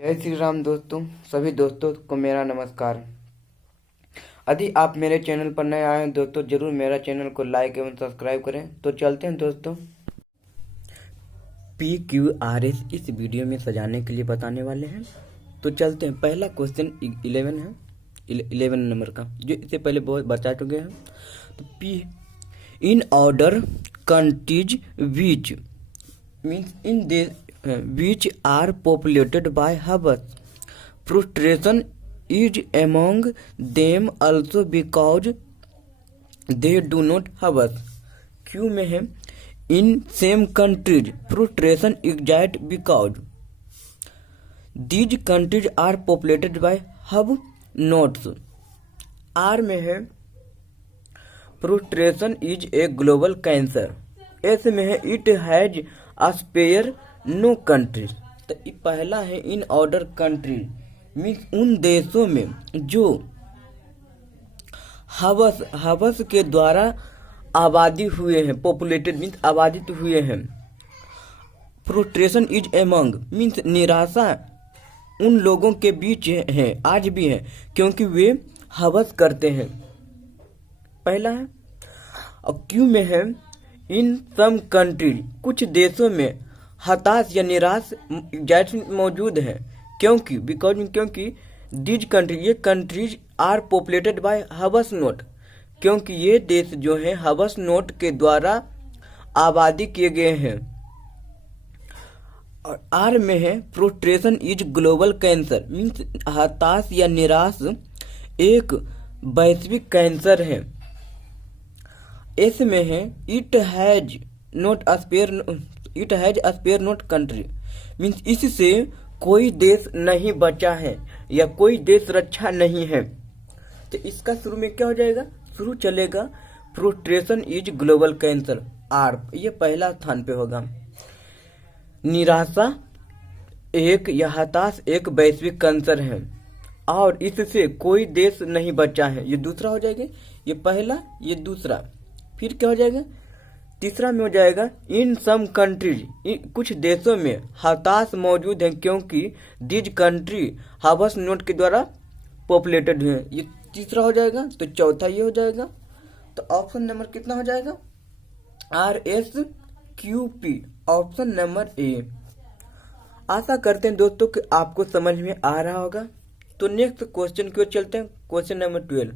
जय श्री राम दोस्तों। सभी दोस्तों को मेरा नमस्कार। यदि आप मेरे चैनल पर नए आए हैं दोस्तों, जरूर मेरा चैनल को लाइक एवं सब्सक्राइब करें। तो चलते हैं दोस्तों। PQRS इस वीडियो में सजाने के लिए बताने वाले हैं। तो चलते हैं। पहला क्वेश्चन 11 है, 11 नंबर का, जो इससे पहले बहुत बता चुके हैं। तो P in order countries which means in they which are populated by Habas. Frustration is among them also because they do not Habas. Q में है in same countries. Frustration exists because these countries are populated by hub nodes. R में है frustration is a global cancer. S में है it has a spare no country. तो पहला है in order country means उन देशों में जो हवस के द्वारा आबादी हुए हैं, पॉपुलेटेड मीन्स आबादित हुए हैं। फ्रस्ट्रेशन इज एमंग मीन्स निराशा उन लोगों के बीच है, आज भी है, क्योंकि वे हवस करते हैं। पहला है। और क्यू में है इन सम कंट्री, कुछ देशों में हताश या निराश मौजूद है, क्योंकि दीज कंट्री, ये कंट्रीज आर पॉपुलेटेड बाय हवस नोट, क्योंकि ये देश जो हैं हवस नोट के द्वारा आबादी किए गए हैं। और आर में है frustration is global cancer means हताश या निराश एक वैश्विक कैंसर है। एस में है it has a spare not country means इससे कोई देश नहीं बचा है या कोई देश रक्षा नहीं है। तो इसका शुरू में क्या हो जाएगा, शुरू चलेगा frustration is global cancer, R, ये पहला स्थान पे होगा। निराशा एक या हताश एक वैश्विक कैंसर है और इससे कोई देश नहीं बचा है, ये दूसरा हो जाएगा। ये पहला, ये दूसरा। फिर क्या हो जाएगा, तीसरा में हो जाएगा इन सम कंट्रीज, कुछ देशों में हताश मौजूद है, क्योंकि दिज कंट्री हवस नोट के द्वारा पॉपुलेटेड है, ये तीसरा हो जाएगा। तो चौथा ये हो जाएगा। तो ऑप्शन नंबर कितना हो जाएगा, RSQP, ऑप्शन नंबर ए। आशा करते हैं दोस्तों कि आपको समझ में आ रहा होगा। तो नेक्स्ट क्वेश्चन की ओर चलते हैं। क्वेश्चन नंबर 12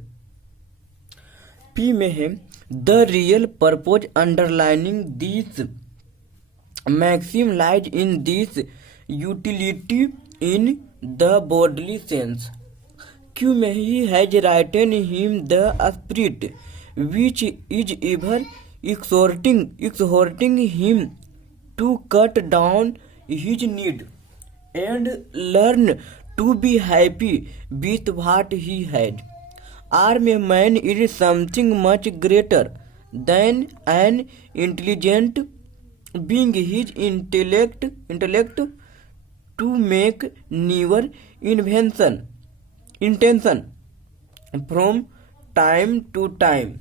P में है the real purpose underlining this maxim lies in this utility in the bodily sense. Q में he has written him the spirit which is ever exhorting him to cut down his need and learn to be happy with what he had. R में man is something much greater than an intelligent being. His intellect to make newer intention from time to time.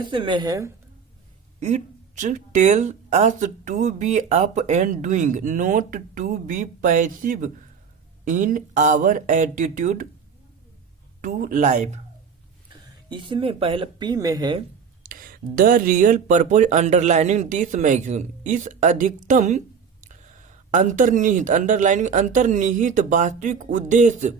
S में है it tells us to be up and doing, not to be passive in our attitude to life. इसमें पहला P में है the real purpose underlining this maxim, इस अधिकतम अंतर्निहित वास्तविक उद्देश्य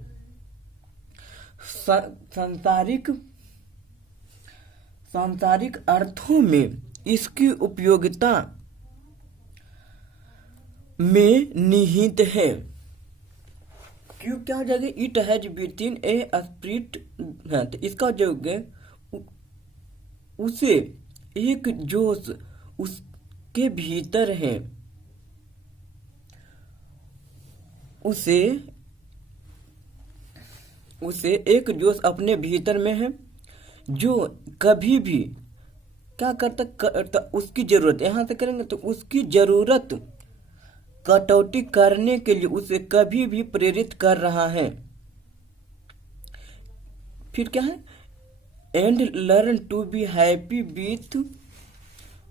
सांसारिक अर्थों में इसकी उपयोगिता में निहित है। क्यों क्या हो जाएगा, it has within a spirit, तो इसका जो उसे एक जोश उसके भीतर है, उसे एक जोश अपने भीतर में है, जो कभी भी क्या करता उसकी जरूरत, यहां से करेंगे तो उसकी जरूरत कटौती करने के लिए उसे कभी भी प्रेरित कर रहा है। फिर क्या है, and learn to be happy with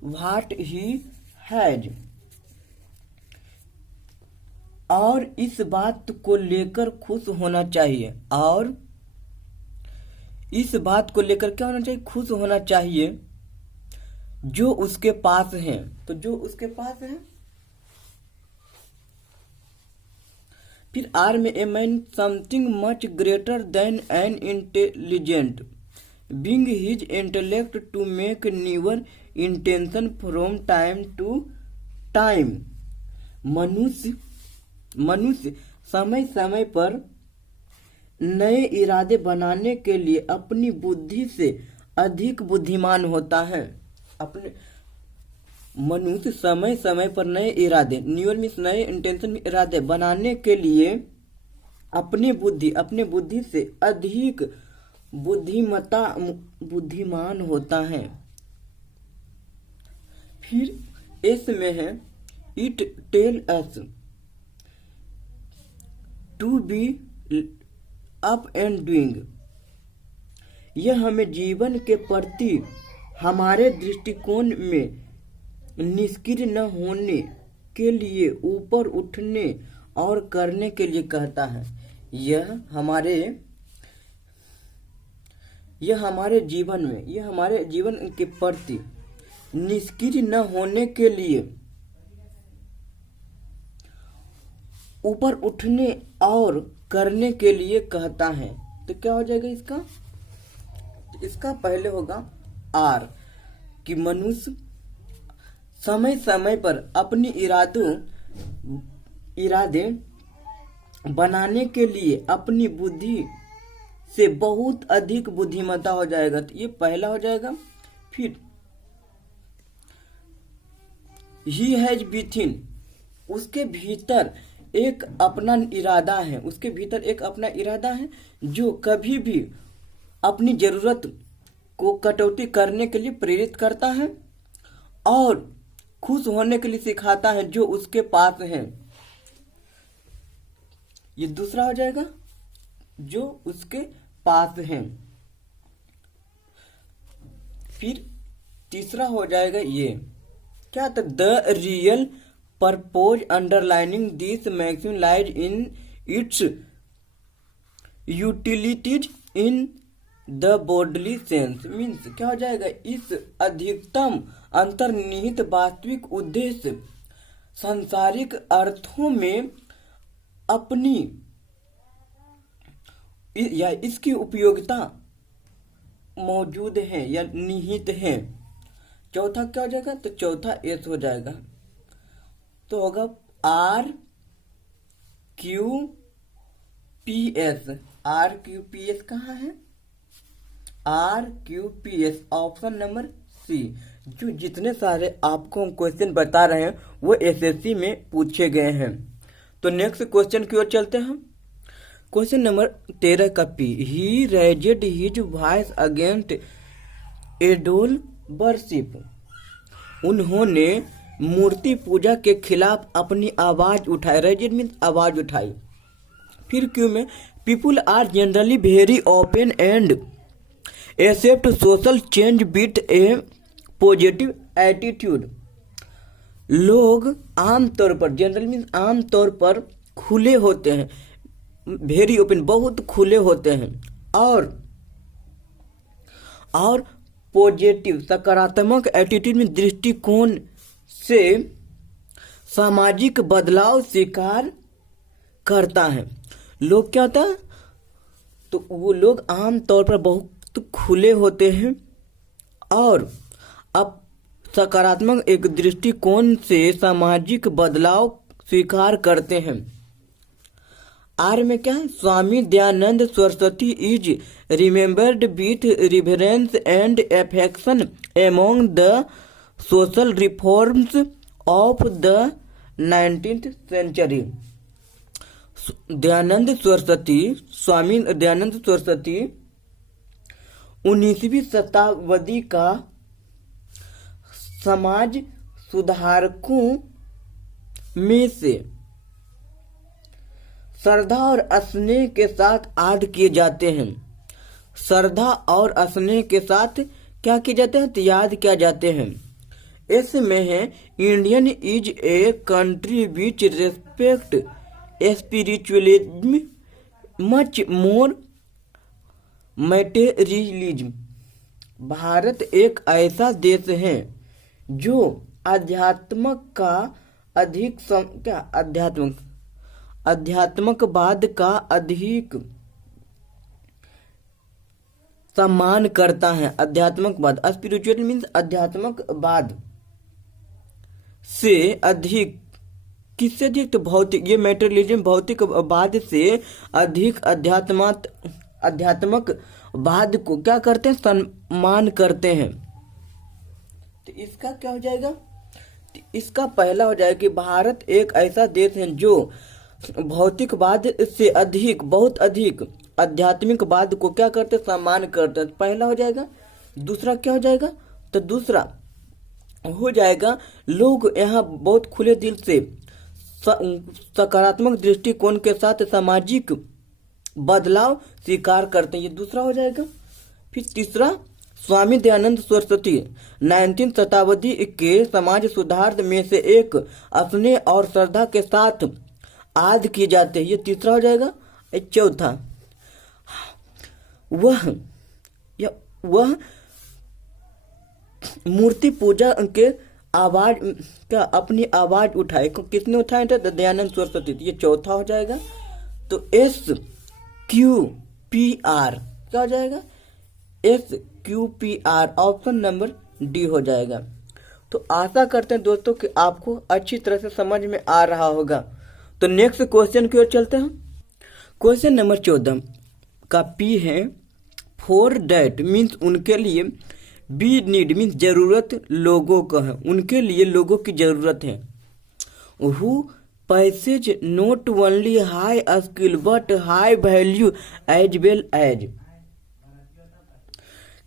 what he has, और इस बात को लेकर खुश होना चाहिए, और इस बात को लेकर क्या होना चाहिए, खुश होना चाहिए जो उसके पास है। तो जो उसके पास है। फिर आर में, a man something much greater than an intelligent being his intellect to make newer intention from time to time. मनुष्य समय समय पर नए इरादे बनाने के लिए अपनी बुद्धि से अधिक बुद्धिमान होता है। मनुष्य समय समय पर नए इरादे, न्यूअर मीन्स नए इंटेंशन, इरादे बनाने के लिए अपने बुद्धि से अधिक बुद्धिमान होता है। फिर एस में है, it tell us to be up and doing. यह हमें जीवन के प्रति हमारे दृष्टिकोण में निष्क्रिय न होने के लिए ऊपर उठने और करने के लिए कहता है। यह हमारे जीवन के प्रति निष्क्रिय न होने के लिए ऊपर उठने और करने के लिए कहता है। तो क्या हो जाएगा इसका पहले होगा आर, कि मनुष्य समय समय पर अपनी इरादे बनाने के लिए अपनी बुद्धि से बहुत अधिक बुद्धिमत्ता हो जाएगा। तो ये पहला हो जाएगा। फिर ही हैज विथिन, उसके भीतर एक अपना इरादा है, जो कभी भी अपनी जरूरत को कटौती करने के लिए प्रेरित करता है और खुश होने के लिए सिखाता है जो उसके पास है। ये दूसरा हो जाएगा, जो उसके पास है। फिर तीसरा हो जाएगा ये, क्या था, the real purpose underlining this maxim lies in its utilities in the bodily sense. Means क्या हो जाएगा, इस अधिकतम अंतर्निहित वास्तविक उद्देश्य सांसारिक अर्थों में अपनी या इसकी उपयोगिता मौजूद है या निहित है। चौथा क्या हो जाएगा, तो चौथा एस हो जाएगा। तो होगा R Q P S. R Q P S कहाँ है, R Q P S, option number C. जो जितने सारे आपको हम क्वेश्चन बता रहे हैं वो एसएससी में पूछे गए हैं। तो नेक्स्ट क्वेश्चन की ओर चलते हैं। क्वेश्चन नंबर 13 का P, he raised his voice against idol worship. उन्होंने मूर्ति पूजा के खिलाफ अपनी आवाज उठाई। रेजेड मीन्स आवाज उठाई। फिर क्यों में, people are generally very open and accept social change with a positive attitude. लोग आमतौर पर, जनरल मीन्स आमतौर पर खुले होते हैं, वेरी ओपन बहुत खुले होते हैं, और पॉजिटिव सकारात्मक एटीट्यूड में दृष्टिकोण से सामाजिक बदलाव स्वीकार करता है। लोग क्या होता है, तो वो लोग आमतौर पर बहुत खुले होते हैं और अब सकारात्मक एक दृष्टिकोण से सामाजिक बदलाव स्वीकार करते हैं। आर में क्या है, Swami Dayanand Saraswati is remembered with reverence and affection among the social reforms of the 19th century. Swami Dayanand Saraswati 19वीं शताब्दी का समाज सुधारकों में से श्रद्धा और स्नेह के साथ याद किए जाते हैं। श्रद्धा और स्नेह के साथ क्या किए जाते हैं, तो याद किया जाते हैं। इसमें है, Indian is a country which respect spiritualism, much more materialism। Bharat एक ऐसा देश है जो अध्यात्मकवाद का अधिक सम्मान करता है। अध्यात्मकवाद, स्पिरिचुअल मीन्स अध्यात्मकवाद से अधिक, किससे अधिक? तो भौतिक, ये मैटेरियलिज्म भौतिकवाद से अधिक अध्यात्मकवाद को क्या करते हैं? सम्मान करते हैं। तो इसका क्या हो जाएगा? तो इसका पहला हो जाएगा कि भारत एक ऐसा देश है जो भौतिकवाद से अधिक, बहुत अधिक आध्यात्मिकवाद को क्या करते? सम्मान करते हैं। पहला हो जाएगा। दूसरा क्या हो जाएगा? तो दूसरा हो जाएगा लोग यहाँ बहुत खुले दिल से सकारात्मक दृष्टिकोण के साथ सामाजिक बदलाव स्वीकार करते हैं। ये दूसरा हो जाएगा। फिर तीसरा, स्वामी दयानंद सरस्वती 19वीं शताब्दी के समाज सुधार में से एक अपने और श्रद्धा के साथ आद किए जाते हैं। ये तीसरा हो जाएगा। चौथा, वह मूर्ति पूजा के आवाज का अपनी आवाज उठाए। किसने उठाया था? दयानंद सरस्वती। ये चौथा हो जाएगा। तो SQPR क्या हो जाएगा? SQPR ऑप्शन नंबर डी हो जाएगा। तो आशा करते हैं दोस्तों कि आपको अच्छी तरह से समझ में आ रहा होगा। तो नेक्स्ट क्वेश्चन की ओर चलते हैं। क्वेश्चन नंबर 14 का पी है फॉर दैट मीन्स उनके लिए, बी नीड मीन्स जरूरत लोगों का है, उनके लिए लोगों की जरूरत है। Who possess not only high skill but high value as well as.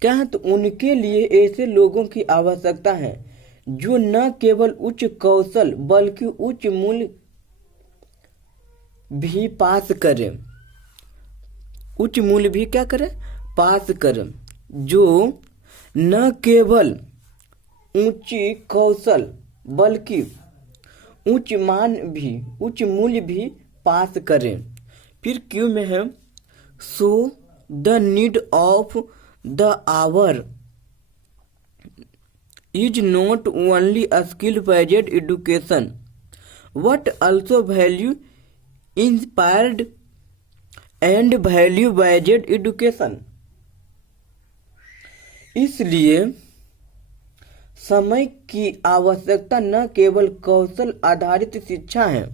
क्या है? तो उनके लिए ऐसे लोगों की आवश्यकता है जो न केवल उच्च कौशल बल्कि उच्च मूल्य भी पास करें। उच्च मूल्य भी क्या करें? पास करें। जो न केवल उच्च कौशल बल्कि उच्च मूल्य भी पास करें। फिर क्यों में है? So the need of the our is not only a skill based education but also value inspired and value based education। इसलिए समय की आवश्यकता न केवल कौशल आधारित शिक्षा है।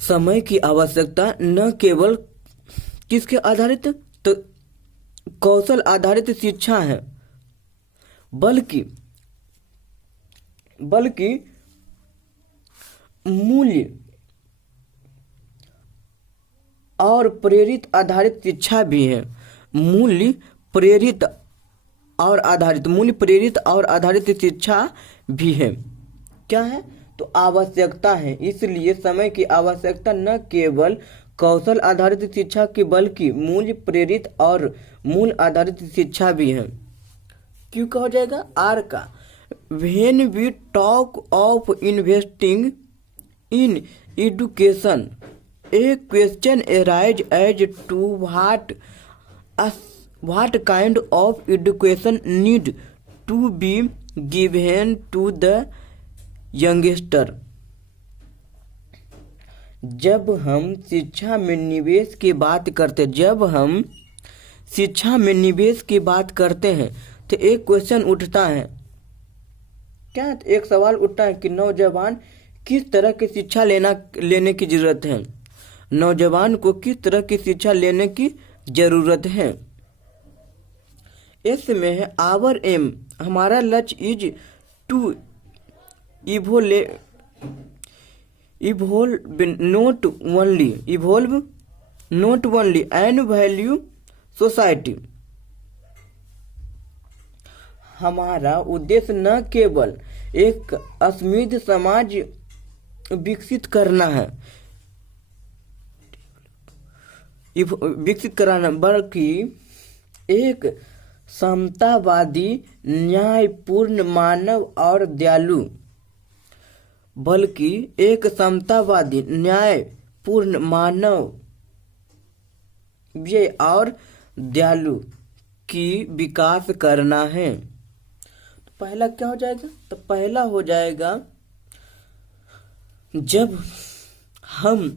समय की आवश्यकता न केवल किसके आधारित? तो कौशल आधारित शिक्षा है, बल्कि मूल्य और प्रेरित आधारित शिक्षा भी है। मूल्य प्रेरित और आधारित शिक्षा भी है। क्या है? तो आवश्यकता है। इसलिए समय की आवश्यकता न केवल कौशल आधारित शिक्षा की बल्कि मूल्य प्रेरित और मूल आधारित शिक्षा भी है। क्यों का हो जाएगा? आर का। When we talk of investing in education a question arise as to what kind of education need to be given to the youngster। जब हम शिक्षा में निवेश की बात करते हैं तो एक क्वेश्चन उठता है। क्या? एक सवाल उठता है कि नौजवान किस तरह की शिक्षा लेने की जरूरत है। नौजवान को किस तरह की शिक्षा लेने की जरूरत है। इस में है आवर एम, हमारा लक्ष्य is to evolve not only and value society. हमारा उद्देश्य न केवल एक समृद्ध समाज विकसित करना बल्कि एक समतावादी, न्यायपूर्ण, मानव और दयालु बल्कि एक समतावादी, न्यायपूर्ण, मानवीय और दयालु की विकास करना है। तो पहला क्या हो जाएगा? तो पहला हो जाएगा, जब हम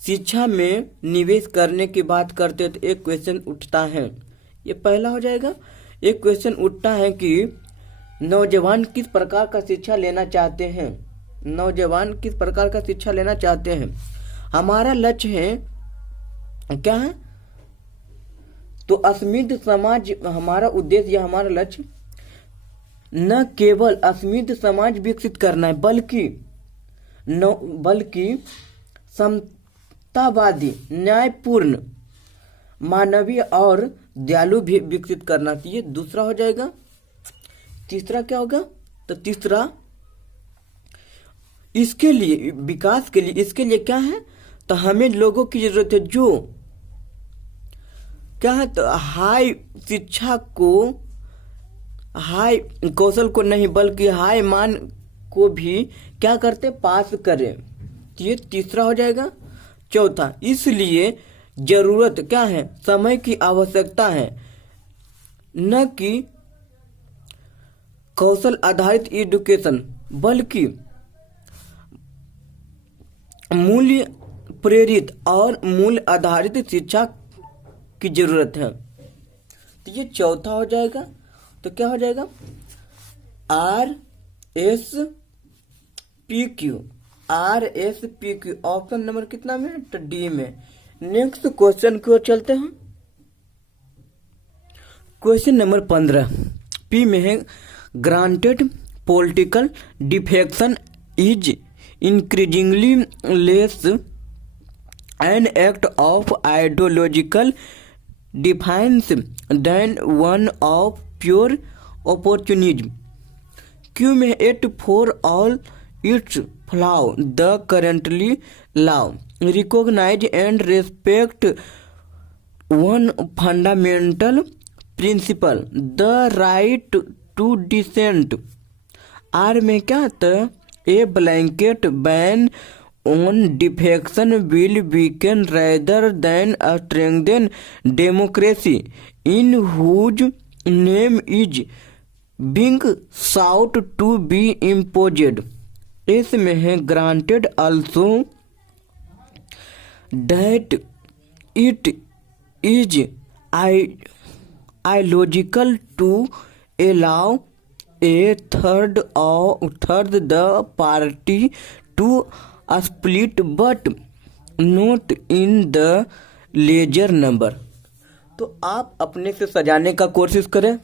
शिक्षा में निवेश करने की बात करते हैं तो एक क्वेश्चन उठता है, ये पहला हो जाएगा। एक क्वेश्चन उठता है कि नौजवान किस प्रकार का शिक्षा लेना चाहते हैं, नौजवान किस प्रकार का शिक्षा लेना चाहते हैं। हमारा लक्ष्य है क्या है? तो समृद्ध समाज हमारा उद्देश्य या हमारा लक्ष्य न केवल समृद्ध समाज विकसित करना है, बल्कि समतावादी, न्यायपूर्ण, मानवीय और दयालु भी विकसित करना चाहिए। दूसरा हो जाएगा। तीसरा क्या होगा? तो तीसरा, इसके लिए विकास के लिए, इसके लिए क्या है? तो हमें लोगों की जरूरत है जो क्या है? तो हाई शिक्षा को, हाई कौशल को नहीं बल्कि हाई मान को भी क्या करते? पास करें। ये तीसरा हो जाएगा। चौथा, इसलिए जरूरत क्या है? समय की आवश्यकता है, न कि कौशल आधारित एजुकेशन, बल्कि मूल्य प्रेरित और मूल्य आधारित शिक्षा की जरूरत है। तो ये चौथा हो जाएगा। तो क्या हो जाएगा? RSPQ, ऑप्शन नंबर कितना में? तो डी में। नेक्स्ट क्वेश्चन की ओर चलते हैं। क्वेश्चन नंबर 15 पी में है, granted political defection is increasingly less an act of ideological defiance than one of pure opportunism. Q में 8 for all its flaw, the currently law recognize and respect one fundamental principle, the right to dissent. R में क्या था? A blanket ban on defection will weaken rather than strengthen democracy, in whose name is being sought to be imposed. इस में है, granted also that it is illogical to allow a third the party to split but not in the larger number. तो आप अपने से सजाने का कोशिश करें,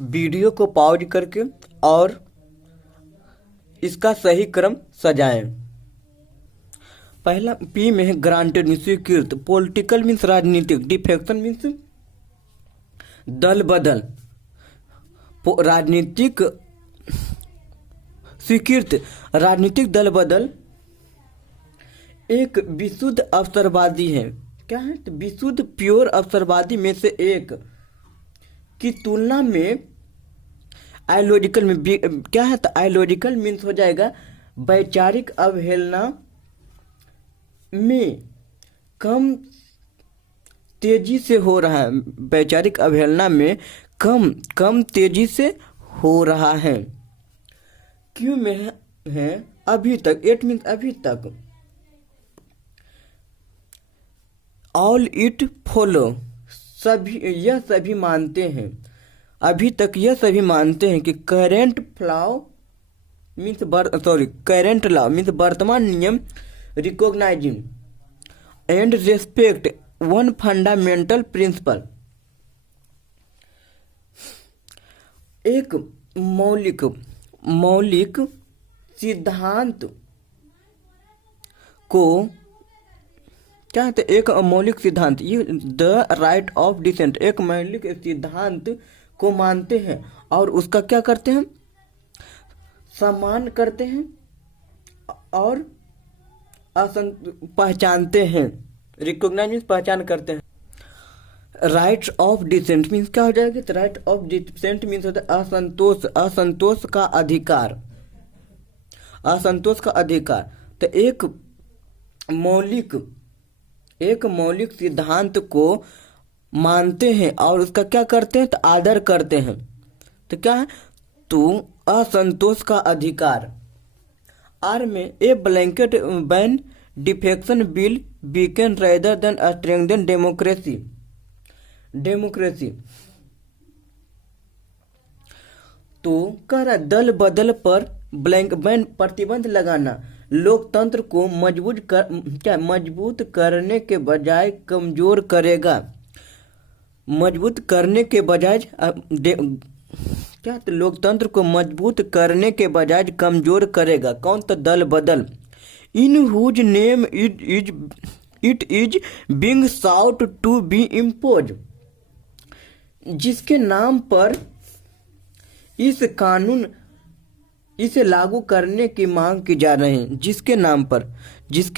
वीडियो को पॉज करके, और इसका सही क्रम सजाएं। पहला पी में है, ग्रांटेड स्वीकृत, पॉलिटिकल मीन्स राजनीतिक, डिफेक्शन मीन्स दल बदल, राजनीतिक स्वीकृत, राजनीतिक दल बदल एक विशुद्ध अवसरवादी है। क्या है? तो विशुद्ध प्योर अवसरवादी में से एक की तुलना में आइडियोलॉजिकल में क्या है? तो आइडियोलॉजिकल मीन्स हो जाएगा वैचारिक अवहेलना में कम तेजी से हो रहा है, वैचारिक अवहेलना में कम तेजी से हो रहा है। क्यों में है अभी तक, 8 मीन्स अभी तक, ऑल इट फॉलो, यह सभी मानते हैं, अभी तक यह सभी मानते हैं कि करेंट लॉ मीन्स वर्तमान नियम, recognising and respect one fundamental principle, एक मौलिक सिद्धांत को क्या है? एक मौलिक सिद्धांत, ये द राइट ऑफ डिसेंट, एक मौलिक सिद्धांत को मानते हैं और उसका क्या करते हैं? सम्मान करते हैं और पहचानते हैं। रिकॉग्नाइज पहचान करते हैं। राइट ऑफ डिसेंट मीन्स क्या हो जाएगा? तो राइट ऑफ डिसेंट मीन्स होता है असंतोष, असंतोष का अधिकार, असंतोष का अधिकार। तो एक मौलिक सिद्धांत को मानते हैं और उसका क्या करते हैं? तो आदर करते हैं। तो क्या है? तो असंतोष का अधिकार। आर में a blanket ban defection bill beacon rather than strengthen democracy. Democracy तो कह रहा है दल बदल पर ब्लैंक बैन प्रतिबंध लगाना लोकतंत्र को मजबूत करने के बजाय कमजोर करेगा। मजबूत करने के बजाय क्या? तो लोकतंत्र को मजबूत करने के बजाय कमजोर करेगा। कौन? तो दल बदल। In whose name it is being sought to be impose, जिसके नाम पर इस कानून इसे लागू करने की मांग की जा रही है। जिसके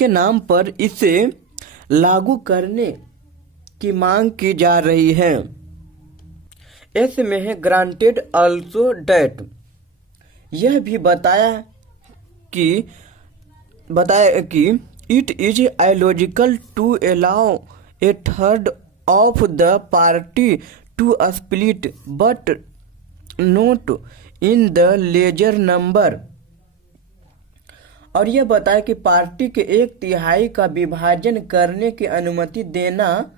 नाम पर इसे लागू करने की मांग की जा रही है। एस में है ग्रांटेड ऑल्सो डेट, यह भी बताया कि it is illogical to allow a third of the party to split but not in the lesser number. और यह बताया कि पार्टी के 1/3 का विभाजन करने की अनुमति देना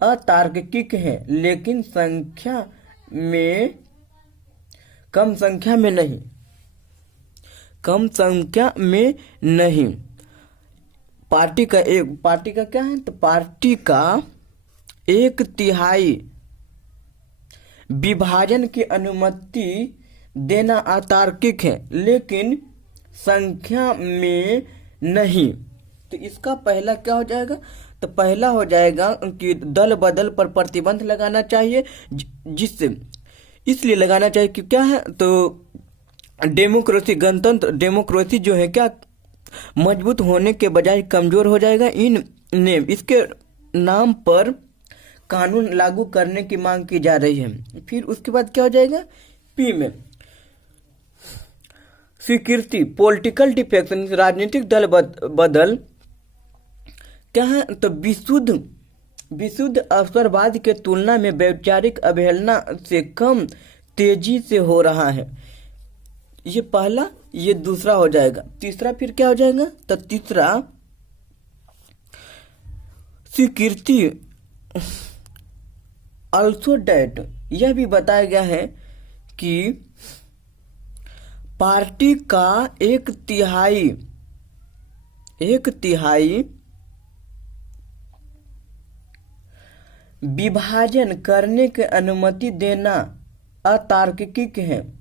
अतार्किक है, लेकिन कम संख्या में नहीं। पार्टी का क्या है? तो पार्टी का 1/3 विभाजन की अनुमति देना अतार्किक है, लेकिन संख्या में नहीं। तो इसका पहला क्या हो जाएगा? तो पहला हो जाएगा कि दल बदल पर प्रतिबंध लगाना चाहिए, जिससे इसलिए लगाना चाहिए कि क्या है? तो डेमोक्रेसी, गणतंत्र, डेमोक्रेसी जो है क्या मजबूत होने के बजाय कमजोर हो जाएगा। इन नेम, इसके नाम पर कानून लागू करने की मांग की जा रही है। फिर उसके बाद क्या हो जाएगा? पी में स्वीकृति, पॉलिटिकल डिफेक्शन, राजनीतिक दल बदल क्या है? तो विशुद्ध अवसरवाद के तुलना में वैचारिक अवहेलना से कम तेजी से हो रहा है। ये पहला, ये दूसरा हो जाएगा। तीसरा फिर क्या हो जाएगा? तो तीसरा स्वीकृति ऑल्सो डेट, यह भी बताया गया है कि पार्टी का 1/3 विभाजन करने की अनुमति देना अतार्किक है,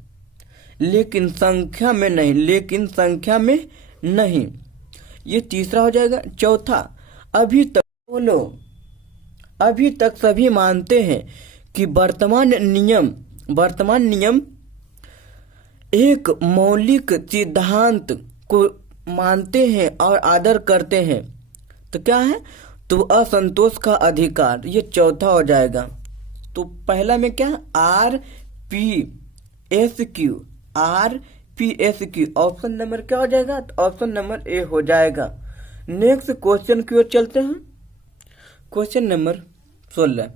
लेकिन संख्या में नहीं। ये तीसरा हो जाएगा। चौथा, अभी तक सभी मानते हैं कि वर्तमान नियम एक मौलिक सिद्धांत को मानते हैं और आदर करते हैं। तो क्या है? तो असंतोष का अधिकार, ये चौथा हो जाएगा। तो पहला में क्या? RPSQ। ऑप्शन नंबर क्या हो जाएगा? तो ऑप्शन नंबर ए हो जाएगा। नेक्स्ट क्वेश्चन की ओर चलते हैं। Question number 16।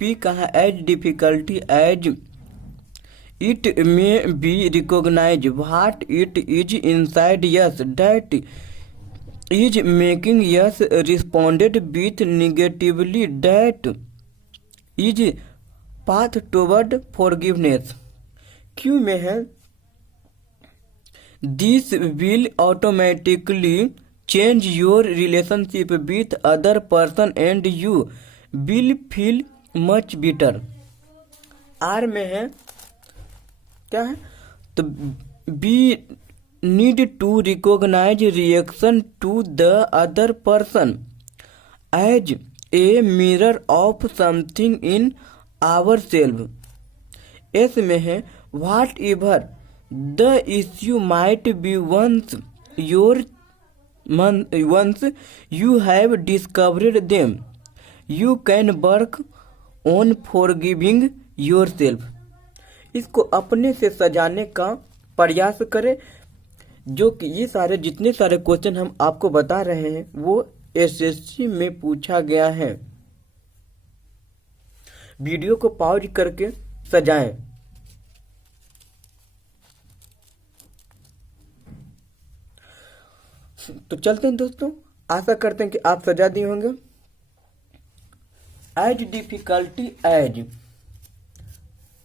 पी कहा? As difficulty as it may be recognise what it is inside us that is making us responded with negatively that is path toward forgiveness. क्यों में है? This will automatically change your relationship with other person and you will feel much better. R में है क्या है? तो we need to recognise reaction to the other person as a mirror of something in our self. S में है whatever the issue might be once you have discovered them, you can work on forgiving yourself. इसको अपने से सजाने का प्रयास करें। जो कि ये सारे जितने सारे क्वेश्चन हम आपको बता रहे हैं वो एसएससी में पूछा गया है। वीडियो को पॉज करके सजाएं। तो चलते हैं दोस्तों, आशा करते हैं कि आप सजा दिए होंगे। एज डिफिकल्टी एज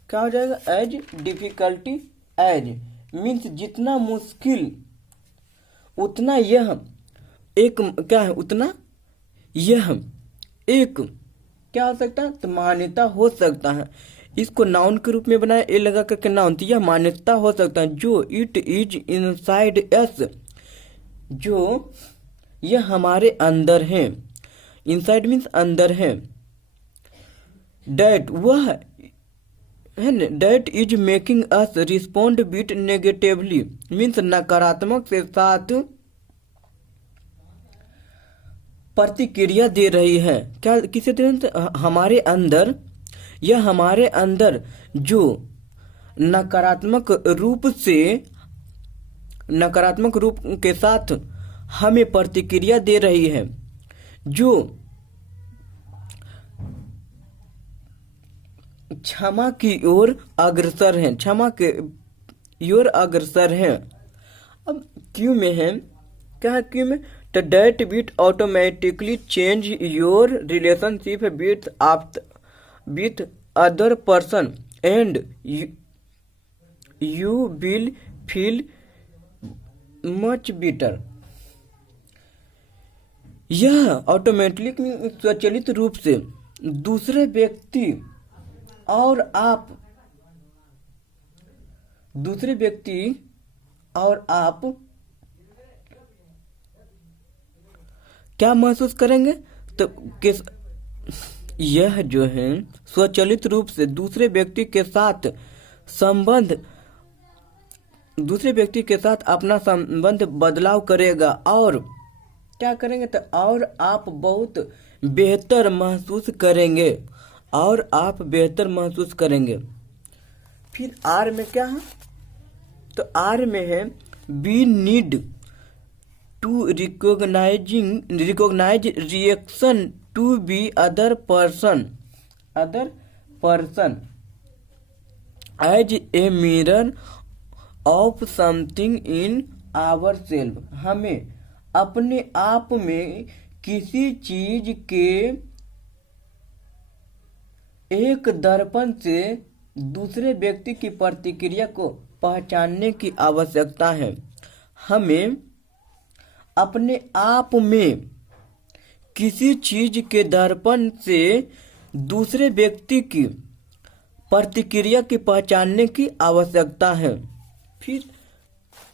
क्या हो जाएगा? एज डिफिकल्टी एज मीन्स जितना मुश्किल उतना यह एक क्या है, उतना यह एक क्या हो सकता है? तो मान्यता हो सकता है। इसको नाउन के रूप में बनाया, ए लगा करके नाउन, तो यह मान्यता हो सकता है। जो इट इज इनसाइड एस, जो यह हमारे अंदर है। इनसाइड मीन्स अंदर है। डैट वह है न, that is making us respond bit negatively means नकारात्मक से साथ प्रतिक्रिया दे रही है। क्या किसी तरह हमारे अंदर, यह हमारे अंदर जो नकारात्मक रूप के साथ हमें प्रतिक्रिया दे रही है, जो क्षमा की ओर अग्रसर है, क्षमा के ओर अग्रसर है। अब क्यों में है, क्या है क्यों में? तो that will automatically change your relationship with other person and you will feel much better. यह ऑटोमेटिकली स्वचालित रूप से दूसरे व्यक्ति और आप क्या महसूस करेंगे? तो यह जो है स्वचालित रूप से दूसरे व्यक्ति के साथ अपना संबंध बदलाव करेगा। और क्या करेंगे? तो और आप बहुत बेहतर महसूस करेंगे, और आप बेहतर महसूस करेंगे। फिर आर में क्या है? तो आर में है we need to recognise reaction to be other person as a mirror of something in our self. हमें अपने आप में किसी चीज के एक दर्पण से दूसरे व्यक्ति की प्रतिक्रिया को पहचानने की आवश्यकता है। हमें अपने आप में किसी चीज के दर्पण से दूसरे व्यक्ति की प्रतिक्रिया की पहचानने की आवश्यकता है। फिर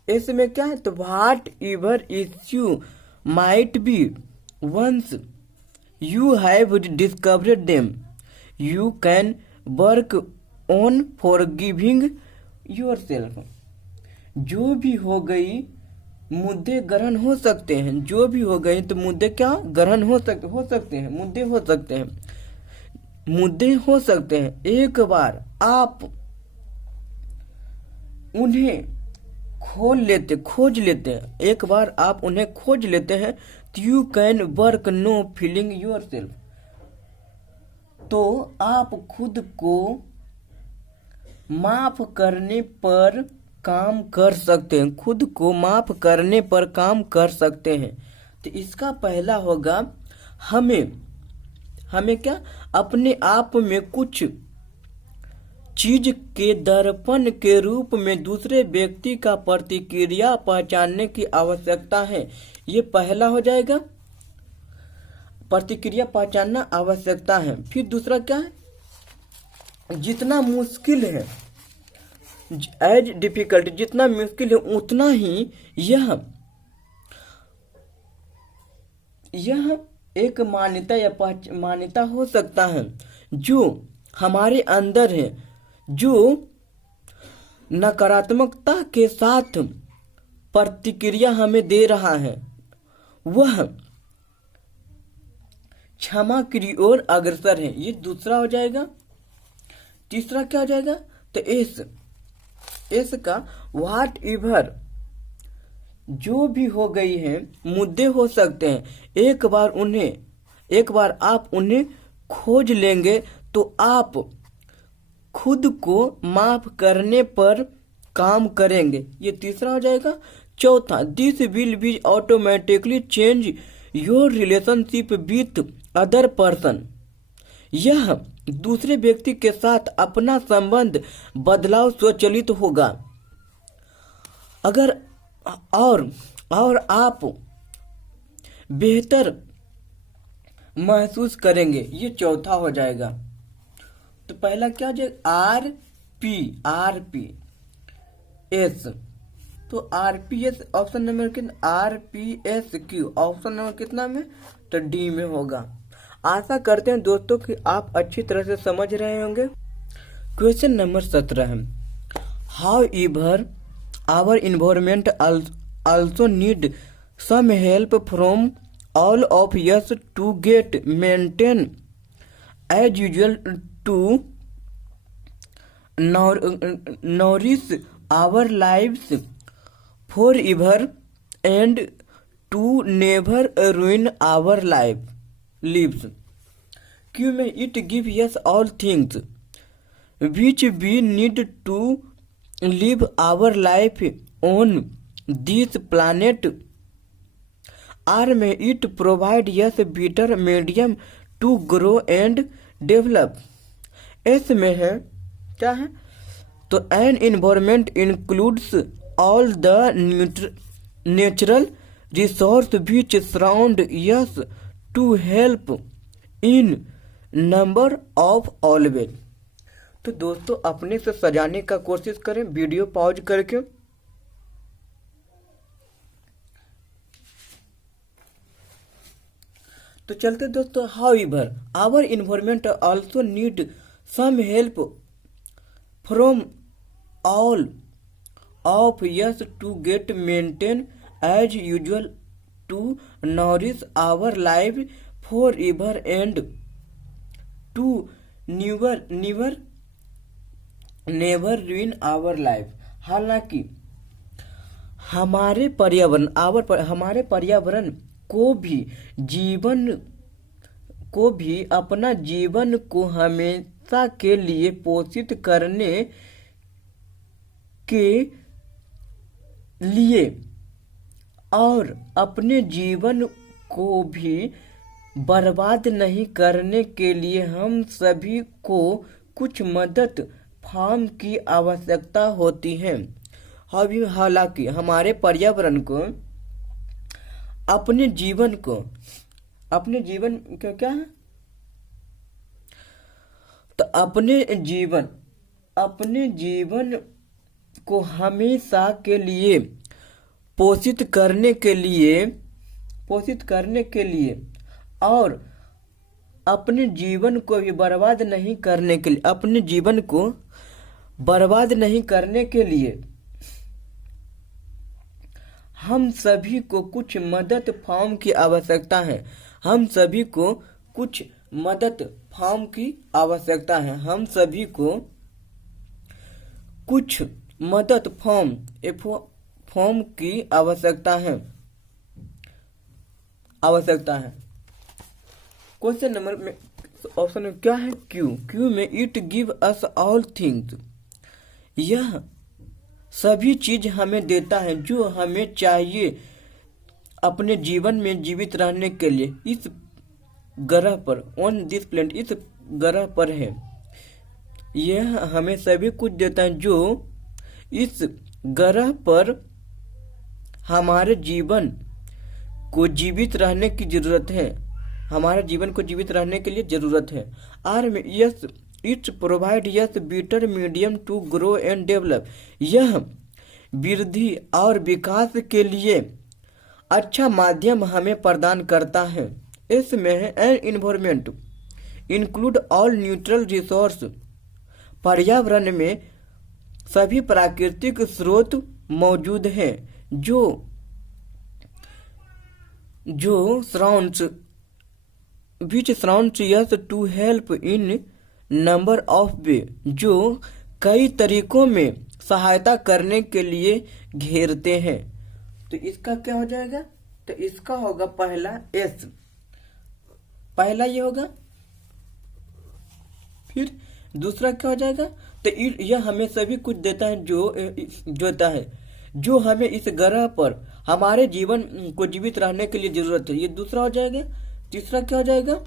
इसमें क्या है? तो whatever issue might be once you have discovered them you can work on forgiving yourself. जो भी हो गई मुद्दे ग्रहण हो सकते हैं, जो भी हो गए तो मुद्दे क्या ग्रहण हो सकते हैं, मुद्दे हो सकते हैं। एक बार आप उन्हें खोज लेते हैं, एक बार आप उन्हें खोज लेते हैं, तो you can work no feeling yourself. तो आप खुद को माफ करने पर काम कर सकते हैं, खुद को माफ करने पर काम कर सकते हैं। तो इसका पहला होगा हमें क्या अपने आप में कुछ चीज के दर्पण के रूप में दूसरे व्यक्ति का प्रतिक्रिया पहचानने की आवश्यकता है। ये पहला हो जाएगा, प्रतिक्रिया पहचानना आवश्यकता है। फिर दूसरा क्या है? जितना मुश्किल है, एज डिफिकल्ट, जितना मुश्किल है उतना ही यह एक मान्यता या मान्यता हो सकता है जो हमारे अंदर है, जो नकारात्मकता के साथ प्रतिक्रिया हमें दे रहा है। वह क्षमा की ओर अग्रसर हैं, ये दूसरा हो जाएगा। तीसरा क्या हो जाएगा, तो एस का व्हाट एवर, जो भी हो गई है मुद्दे हो सकते हैं, एक बार आप उन्हें खोज लेंगे तो आप खुद को माफ करने पर काम करेंगे, ये तीसरा हो जाएगा। चौथा, this will be automatically change your relationship with other person, यह दूसरे व्यक्ति के साथ अपना संबंध बदलाव स्वचालित होगा अगर और आप बेहतर महसूस करेंगे, ये चौथा हो जाएगा। तो पहला क्या हो जाएगा, आर पी एस, तो RPS ऑप्शन नंबर कितना, RPSQ ऑप्शन नंबर कितना में, तो डी में होगा। आशा करते हैं दोस्तों कि आप अच्छी तरह से समझ रहे होंगे। क्वेश्चन नंबर 17 है, however our environment also need some help from all of us to get maintain as usual to nourish our lives forever and to never ruin our lives. Q में it gives us all things which we need to live our life on this planet. R में it provide us better medium to grow and develop. S में है क्या है, तो an environment includes all the natural resource which surround us to help in number of always. तो दोस्तों अपने से सजाने का कोशिश करें वीडियो पॉज करके। तो चलते दोस्तों, however our environment also need some help from all of us to get maintain as usual to nourish our life forever and to never ruin our life. हालांकि हमारे पर्यावरण को भी अपना जीवन को हमेशा के लिए पोषित करने के लिए और अपने जीवन को भी बर्बाद नहीं करने के लिए हम सभी को कुछ मदद फॉर्म की आवश्यकता होती है। हालांकि हमारे पर्यावरण को अपने जीवन का क्या है, तो अपने जीवन को हमेशा के लिए पोषित करने के लिए और अपने जीवन को भी बर्बाद नहीं करने के लिए, अपने जीवन को बर्बाद नहीं करने के लिए हम सभी को कुछ मदद फॉर्म की आवश्यकता है। हम सभी को कुछ मदद फॉर्म की आवश्यकता है। हम सभी को कुछ मदद फॉर्म की आवश्यकता है। क्वेश्चन नंबर में ऑप्शन में क्या है, क्यू में it give us all things, यह सभी चीज हमें देता है जो हमें चाहिए अपने जीवन में जीवित रहने के लिए। इस ग्रह पर, ऑन दिस प्लेनेट, इस ग्रह पर है, यह हमें सभी कुछ देता है जो इस ग्रह पर हमारे जीवन को जीवित रहने की जरूरत है, हमारे जीवन को जीवित रहने के लिए जरूरत है। आर में us it's provide us better medium to grow and develop, यह वृद्धि और विकास के लिए अच्छा माध्यम हमें प्रदान करता है। इसमें है an environment include all neutral resource, पर्यावरण में सभी प्राकृतिक स्रोत मौजूद हैं जो surrounds which surrounds us to help in number of way, जो कई तरीकों में सहायता करने के लिए घेरते हैं। तो इसका क्या हो जाएगा? तो इसका होगा पहला एस, पहला ये होगा। फिर दूसरा क्या हो जाएगा? तो यह हमें सभी कुछ देता है जो देता है जो हमें इस ग्रह पर हमारे जीवन को जीवित रहने के लिए जरूरत है, ये दूसरा हो जाएगा। तीसरा क्या हो जाएगा?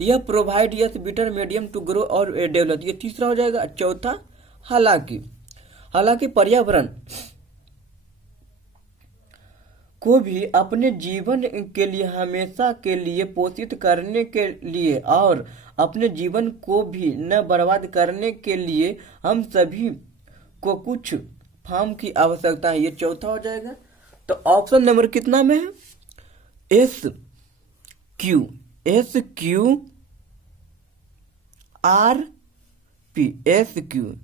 यह provide us better medium to grow और डेवलप, ये तीसरा हो जाएगा। चौथा, हालांकि पर्यावरण को भी अपने जीवन के लिए हमेशा के लिए पोषित करने के लिए और अपने जीवन को भी न बर्बाद करने के लिए हम सभी को कुछ फार्म की आवश्यकता है, ये चौथा हो जाएगा। तो ऑप्शन नंबर कितना में है? SQ RP, SQ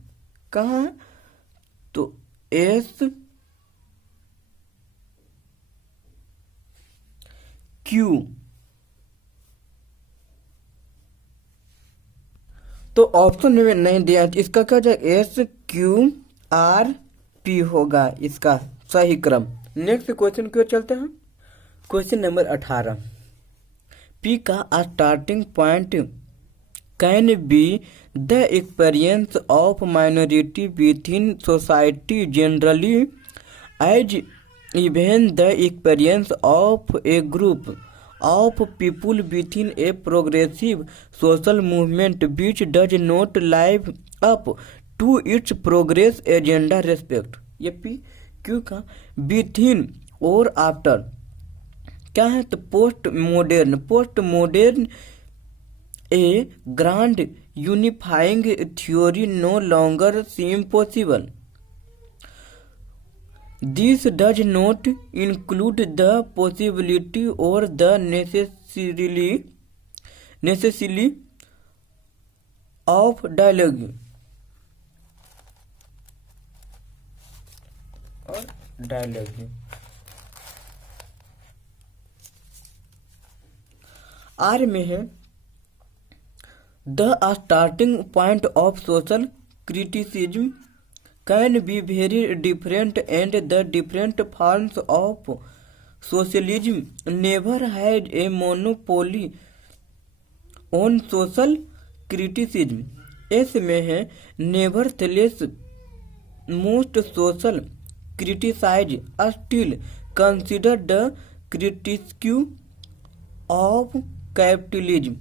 कहाँ है? तो SQ। तो ऑप्शन में नहीं दिया, इसका क्या जाएगा? SQRP होगा इसका सही क्रम। नेक्स्ट क्वेश्चन की ओर चलते हैं। क्वेश्चन नंबर 18, P का starting point can be the experience of minority within society generally as even the experience of a group of people within a progressive social movement which does not live up to its progress agenda respect। ये P क्यों का within और after क्या है? तो post modern a grand unifying theory no longer seem possible. This does not include the possibility or the necessity of dialogue or dialogue। R में है the starting point of social criticism can be very different and the different forms of socialism never had a monopoly on social criticism। S में है nevertheless most social criticize still consider the critique of capitalism।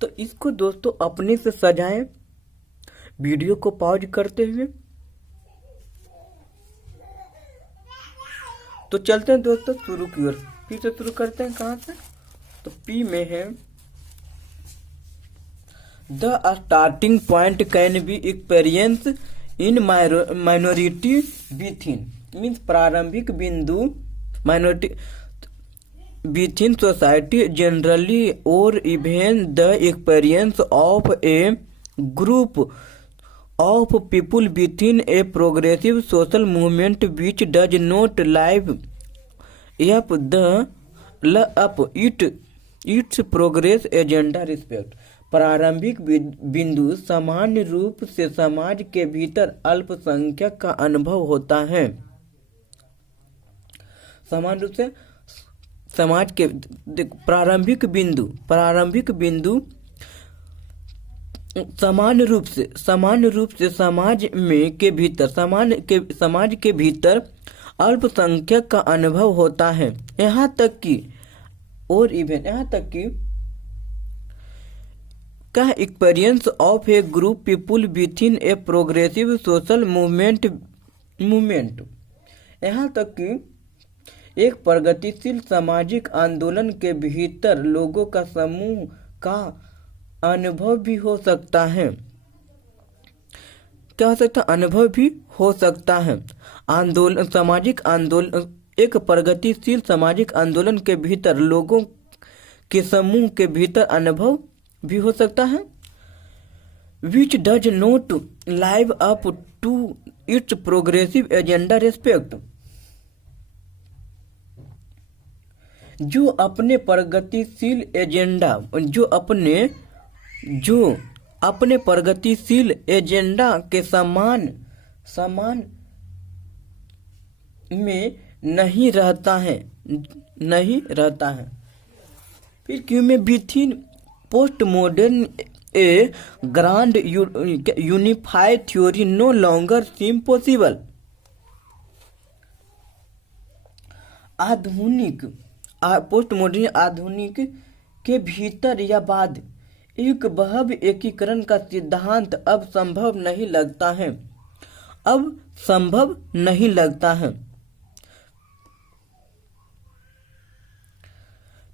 तो इसको दोस्तों अपने से सजाएं video को pause करते हुए। तो चलते हैं दोस्तों शुरू की ओर, फिर से शुरू करते हैं। कहां से? तो पी में है the starting point can B experience in minority within, means प्रारंभिक बिंदु minority within society generally or even the experience of a group of people within a progressive social movement which does not live up its progress agenda respect। प्रारंभिक बिंदु सामान्य रूप से समाज के भीतर अल्पसंख्यक का अनुभव होता है। सामान्य रूप से समाज के प्रारंभिक बिंदु सामान्य रूप से समाज में के भीतर समाज के भीतर अल्पसंख्यक का अनुभव होता है। यहाँ तक कि का experience of a group people with in a progressive social movement, यहाँ तक कि एक प्रगतिशील सामाजिक आंदोलन के भीतर लोगों का समूह का अनुभव भी हो सकता है। क्या हो सकता है? अनुभव भी हो सकता है। एक प्रगतिशील सामाजिक आंदोलन के भीतर लोगों के समूह के भीतर अनुभव भी हो सकता है। Which does not live up to its progressive agenda respect. जो अपने प्रगतिशील एजेंडा जो अपने प्रगतिशील एजेंडा के समान में नहीं रहता है। फिर क्यों में within post modern a grand unified theory no longer seem possible. Post modern आधुनिक के भीतर या बाद एक भव्य एकीकरण का सिद्धांत अब संभव नहीं लगता है।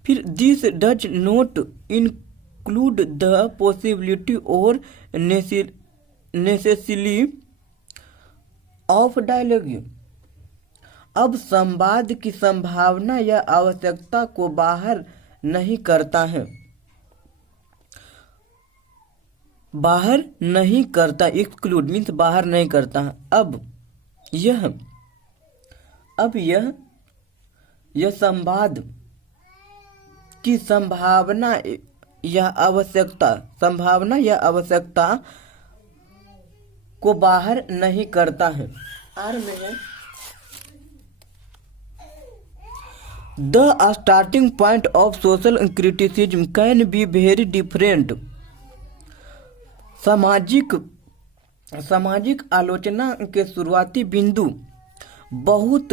फिर this does not include the possibility और नेसेसिटी ऑफ डायलॉग। अब संवाद की संभावना या आवश्यकता को बाहर नहीं करता, एक्सक्लूड मीन्स बाहर नहीं करता है। अब यह संवाद की संभावना या आवश्यकता को बाहर नहीं करता है। आर में है the starting point of social criticism can be very different. सामाजिक आलोचना के शुरुआती बिंदु बहुत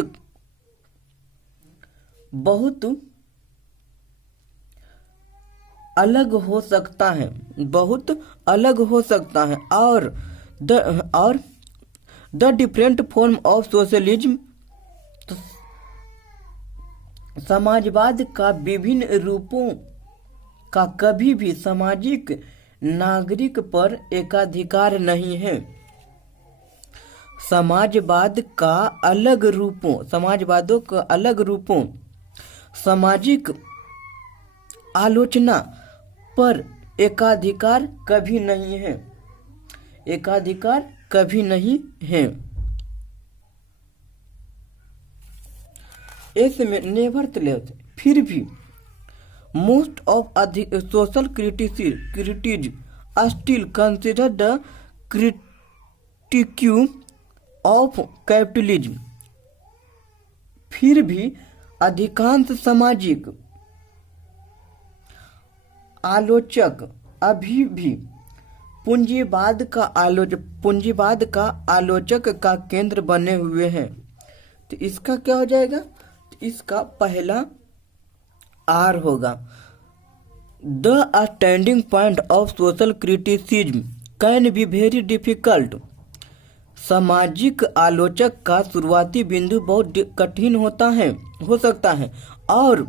अलग हो सकता है और the different form of socialism, समाजवाद का विभिन्न रूपों का कभी भी सामाजिक नागरिक पर एकाधिकार नहीं है। समाजवादों का अलग रूपों सामाजिक आलोचना पर एकाधिकार कभी नहीं है। इसमें नेवरथलेस फिर भी most of social critics still consider the critic of capitalism. फिर भी अधिकांश सामाजिक आलोचक अभी भी पूंजीवाद का आलोचक का केंद्र बने हुए हैं। तो इसका क्या हो जाएगा? तो इसका पहला आर होगा। The standing point of social criticism can be very difficult. सामाजिक आलोचक का शुरुआती बिंदु बहुत कठिन हो सकता है और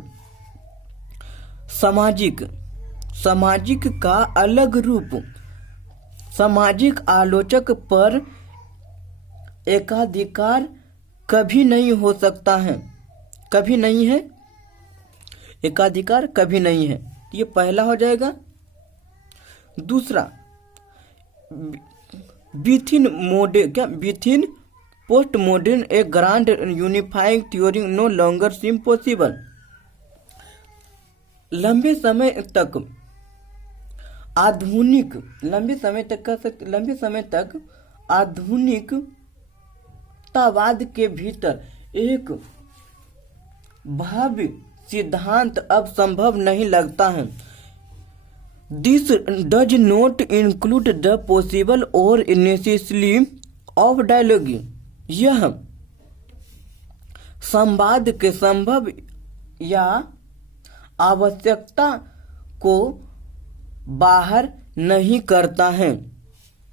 सामाजिक का अलग रूप सामाजिक आलोचक पर एकाधिकार कभी नहीं हो सकता है, एकाधिकार कभी नहीं है। ये पहला हो जाएगा। दूसरा within post modern a grand unifying theory no longer seem possible. लंबे समय तक आधुनिकतावाद के भीतर एक भव्य सिद्धांत अब संभव नहीं लगता है। This does not include the possible और नेसेसिटी ऑफ डायलॉग। यह संवाद के संभव या आवश्यकता को बाहर नहीं करता है।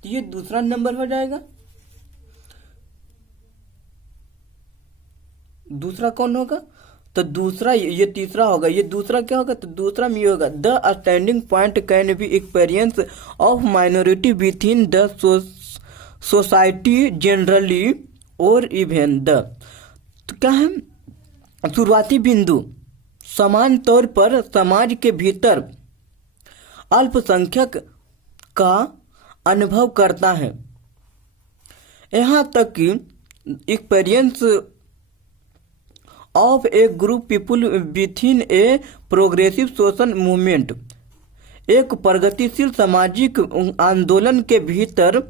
ये दूसरा नंबर हो जाएगा। दूसरा कौन होगा? तो दूसरा ये तीसरा होगा। ये दूसरा क्या होगा? तो दूसरा में ये होगा the standing point can B experience of minority with in the society generally और इवन द। तो क्या है? शुरुआती बिंदु समान तौर पर समाज के भीतर अल्पसंख्यक का अनुभव करता है। यहाँ तक कि experience of a group people with in a progressive social movement. एक प्रगतिशील सामाजिक आंदोलन के भीतर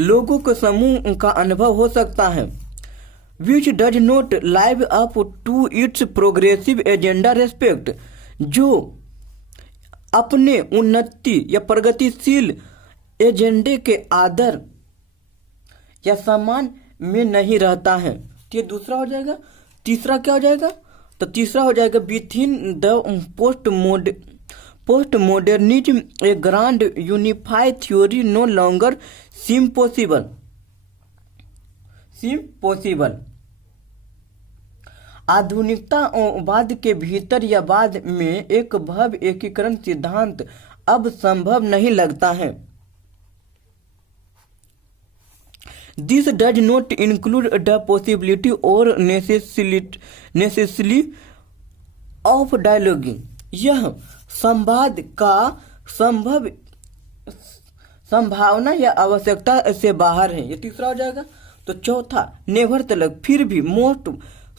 लोगों के समूह का अनुभव हो सकता है, which does not live up to its progressive agenda respect, जो अपने उन्नति या प्रगतिशील एजेंडे के आदर या सम्मान में नहीं रहता है। तो ये दूसरा हो जाएगा। तीसरा क्या हो जाएगा? तो तीसरा हो जाएगा within the post modernism a grand unified theory no longer seem possible. आधुनिकतावाद के भीतर या बाद में एक भव्य एकीकरण सिद्धांत अब संभव नहीं लगता है। This does not include the possibility और नेसेसिटी ऑफ डायलॉगिंग। यह संवाद का संभावना या आवश्यकता से बाहर है। ये तीसरा हो जाएगा। तो चौथा, नेवर तलक, फिर भी, मोस्ट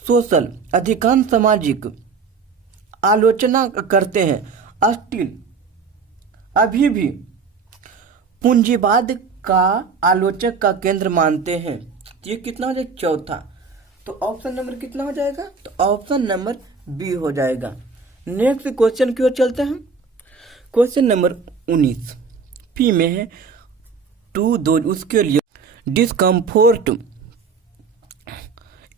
सोशल, अधिकांश सामाजिक, आलोचना करते हैं, स्टिल, अभी भी, पूंजीवाद का आलोचक का केंद्र मानते हैं। ये कितना हो जाएगा? चौथा। तो ऑप्शन नंबर कितना हो जाएगा? तो ऑप्शन नंबर बी हो जाएगा। नेक्स्ट क्वेश्चन की ओर चलते हैं। क्वेश्चन नंबर 19 पी में है टू दो, उसके लिए discomfort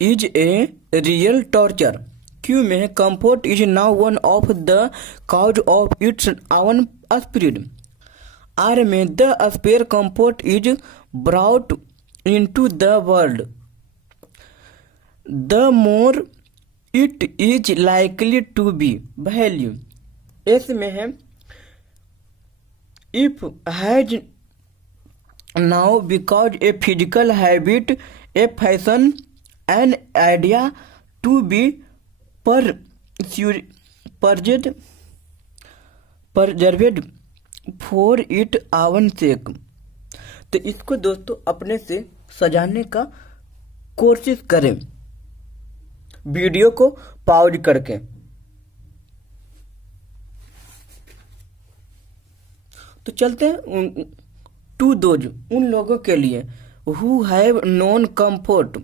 is a real torture. Q में है comfort is now one of the cause of its own spirit. R में the spare comfort is brought into the world the more it is likely to be value. S में है if has now because a physical habit a fashion an idea to be preserved for it आवश्यक। तो इसको दोस्तों अपने से सजाने का कोशिश करें वीडियो को पॉज करके। तो चलते हैं टू दोज, उन लोगों के लिए हु हैव नॉन कंफर्ट।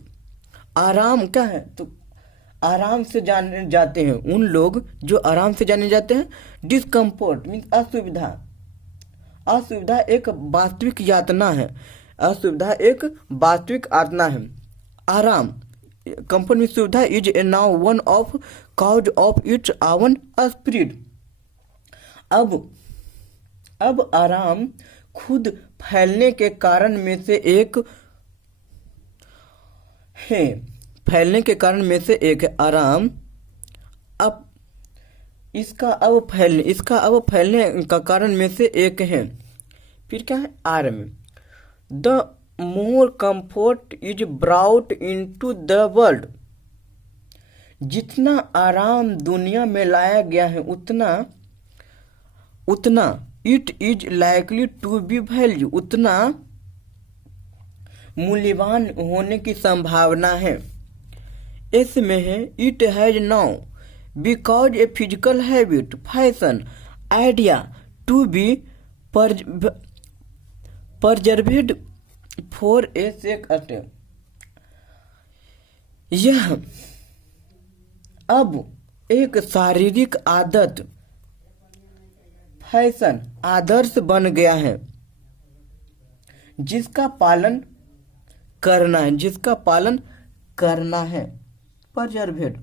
आराम क्या है? तो आराम से जाने जाते हैं, उन लोग जो आराम से जाने जाते हैं। डिस्कम्फर्ट मीन्स असुविधा। असुविधा एक वास्तविक यातना है। असुविधा एक वास्तविक यातना है। आराम, कंफर्ट में सुविधा, is a now one of cows of its own spirit. अब आराम खुद फैलने के कारण में से एक है। फैलने के कारण में से एक है आराम। अब इसका अब फैलने का कारण में से एक है। फिर क्या है? आर में the more comfort is brought into the world. जितना आराम दुनिया में लाया गया है उतना it is likely to be value, उतना मूल्यवान होने की संभावना है। इस में है it has now because a physical habit fashion idea to be preserved for a sake item. यह अब एक शारीरिक आदत फैशन आदर्श बन गया है, जिसका पालन करना है परजर्वेड,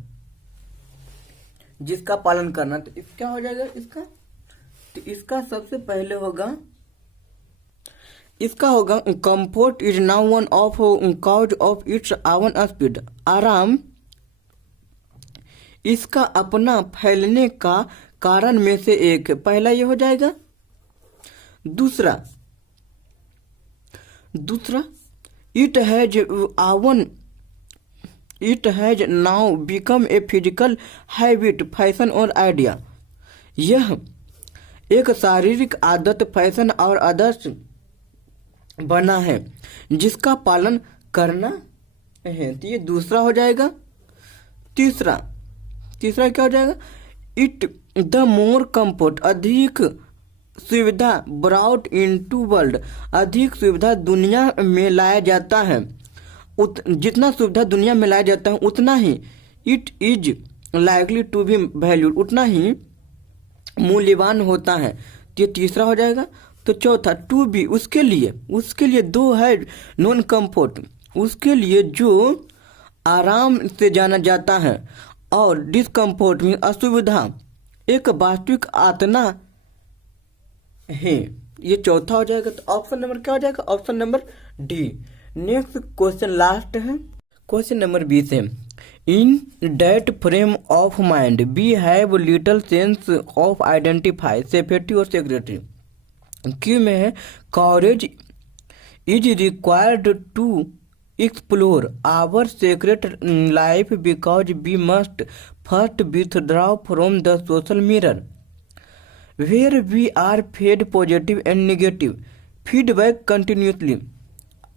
जिसका पालन करना। तो इस क्या हो जाएगा इसका? तो इसका सबसे पहले होगा, इसका होगा comfort is now one of cows of its आवन स्पीड। आराम इसका अपना फैलने का कारण में से एक है। पहला ये हो जाएगा। दूसरा it has now become a physical habit fashion और आइडिया। यह एक शारीरिक आदत फैशन और आदर्श बना है, जिसका पालन करना है। तो ये दूसरा हो जाएगा। तीसरा क्या हो जाएगा, इट द मोर कंफर्ट, अधिक सुविधा, ब्राउट इनटू वर्ल्ड, अधिक सुविधा दुनिया में लाया जाता है, जितना सुविधा दुनिया में लाया जाता है उतना ही it is likely to be valued, उतना ही मूल्यवान होता है। ये तीसरा हो जाएगा। तो चौथा टू बी, उसके लिए दो है नॉन कंफर्ट, उसके लिए जो आराम से जाना जाता है, और डिस्कम्फर्ट में असुविधा एक वास्तविक आतना है। ये चौथा हो जाएगा। तो ऑप्शन नंबर क्या हो जाएगा, option number D. Next question last है, क्वेश्चन नंबर 20 है, in that frame of mind we have little sense of identify safety और सिक्योरिटी। क्यों में है, courage is required to explore our secret life because we must first withdraw from the social mirror where we are fed positive and negative feedback continuously.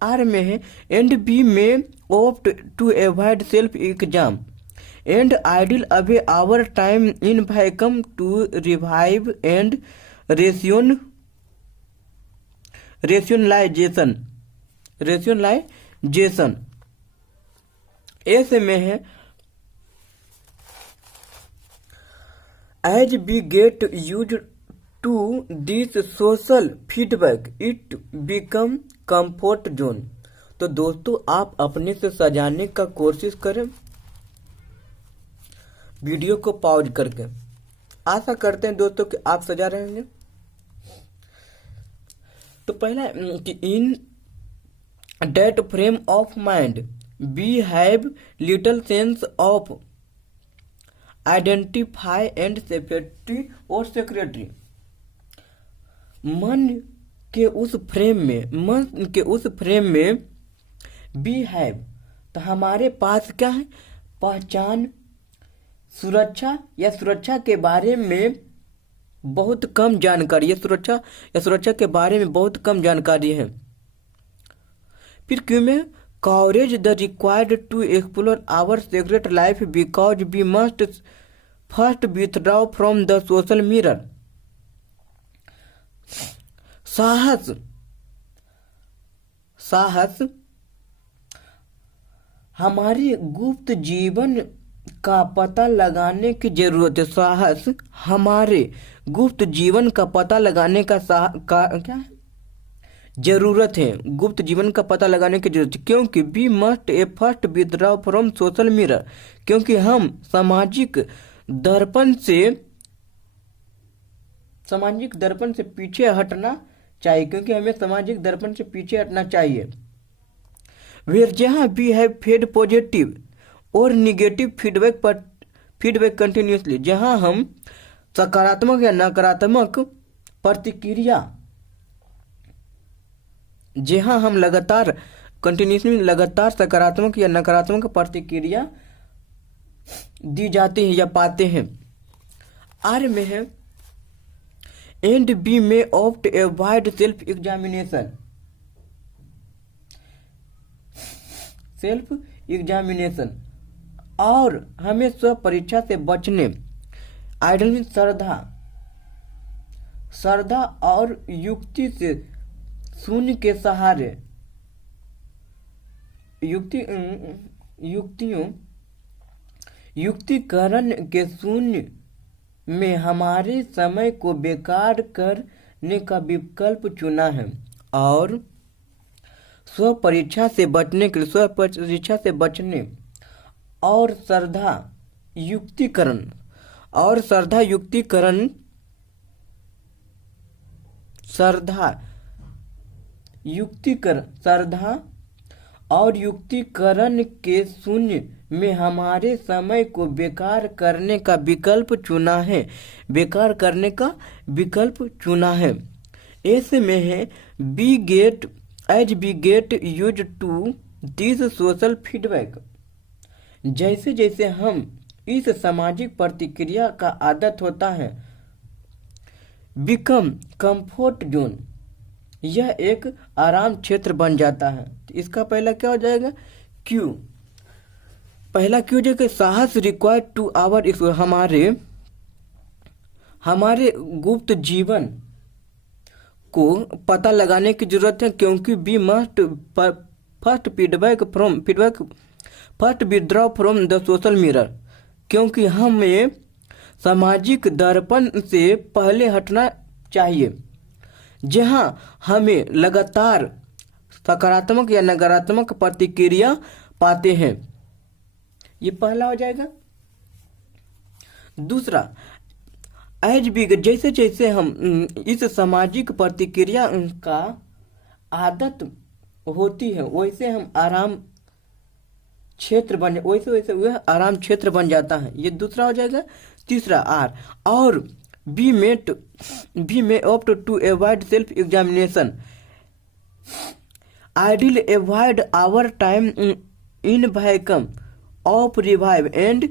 R में है, and B में opt to avoid self exam and idle away our time in vacuum to revive and rationalization। ऐसे में है, as we get used to this social feedback it become comfort zone। तो दोस्तों आप अपने से सजाने का कोशिश करें वीडियो को पॉज करके। आशा करते हैं दोस्तों कि आप सजा रहे होंगे। तो पहला कि in that frame of mind we have little sense of identify and safety और सिक्योरिटी। मन के उस फ्रेम में वी हैव, तो हमारे पास क्या है, पहचान, सुरक्षा के बारे में बहुत कम जानकारी है, सुरक्षा के बारे में बहुत कम जानकारी है। फिर क्यों में, courage the required to explore our secret life because we must first withdraw from the social mirror. साहस हमारी गुप्त जीवन का पता लगाने की जरूरत है। साहस हमारे गुप्त जीवन का पता लगाने का क्या है, जरूरत है, गुप्त जीवन का पता लगाने की जरूरत है। क्योंकि we must a first withdraw from social mirror, क्योंकि हम सामाजिक दर्पण से पीछे हटना चाहिए, क्योंकि हमें सामाजिक दर्पण से पीछे हटना चाहिए। वेयर जहाँ भी है फेड पॉजिटिव और निगेटिव फीडबैक कंटिन्यूसली, जहाँ हम सकारात्मक या नकारात्मक प्रतिक्रिया, जहाँ हम लगातार सकारात्मक या नकारात्मक प्रतिक्रिया दी जाती है या पाते हैं। आर में है, एंड बी में ऑप्ट एवॉइड सेल्फ एग्जामिनेशन, और हमें स्व परीक्षा से बचने, आइडल में श्रद्धा और युक्ति से शून्य के सहारे, युक्तिकरण के शून्य में हमारे समय को बेकार करने का विकल्प चुना है। और स्व परीक्षा से बचने के लिए और श्रद्धा युक्तिकरण के शून्य में हमारे समय को बेकार करने का विकल्प चुना है। ऐसे में है, as we get used to this social feedback, जैसे जैसे हम इस सामाजिक प्रतिक्रिया का आदत होता है, become comfort zone, यह एक आराम क्षेत्र बन जाता है। तो इसका पहला क्या हो जाएगा, क्यू। पहला क्यों जो कि साहस रिक्वायर्ड टू आवर हमारे गुप्त जीवन को पता लगाने की जरूरत है, क्योंकि we must first first withdraw from the social mirror, क्योंकि हमें सामाजिक दर्पण से पहले हटना चाहिए, जहां हमें लगातार सकारात्मक या नकारात्मक प्रतिक्रिया पाते हैं। ये पहला हो जाएगा। दूसरा, एज भी जैसे जैसे हम इस सामाजिक प्रतिक्रिया का आदत होती है वैसे हम आराम क्षेत्र बन वैसे वैसे वह आराम क्षेत्र बन जाता है। ये दूसरा हो जाएगा। तीसरा, आर और be may opt to avoid self examination, ideal avoid our time in vacuum of revive and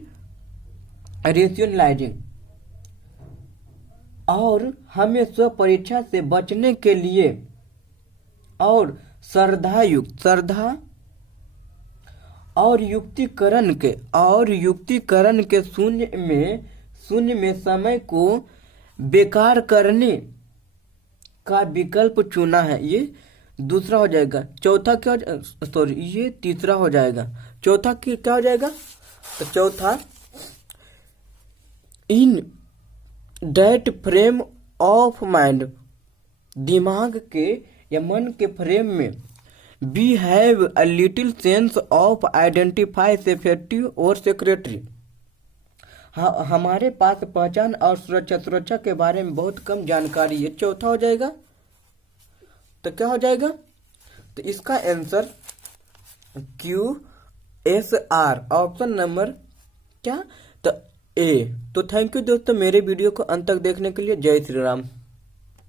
rationalising, और हमें स्व परीक्षा से बचने के लिए और श्रद्धा और युक्तिकरण के शून्य में समय को बेकार करने का विकल्प चुना है। ये दूसरा हो जाएगा। चौथा क्या सॉरी ये तीसरा हो जाएगा। चौथा क्या हो जाएगा? तो चौथा, in that frame of mind, दिमाग के या मन के फ्रेम में we have a little sense of identify safety और सेक्रेटरी, हमारे पास पहचान और सुरक्षा के बारे में बहुत कम जानकारी है। चौथा हो जाएगा। तो क्या हो जाएगा? तो इसका आंसर QSR, ऑप्शन नंबर क्या? तो ए। तो थैंक यू दोस्तों मेरे वीडियो को अंत तक देखने के लिए। जय श्री राम।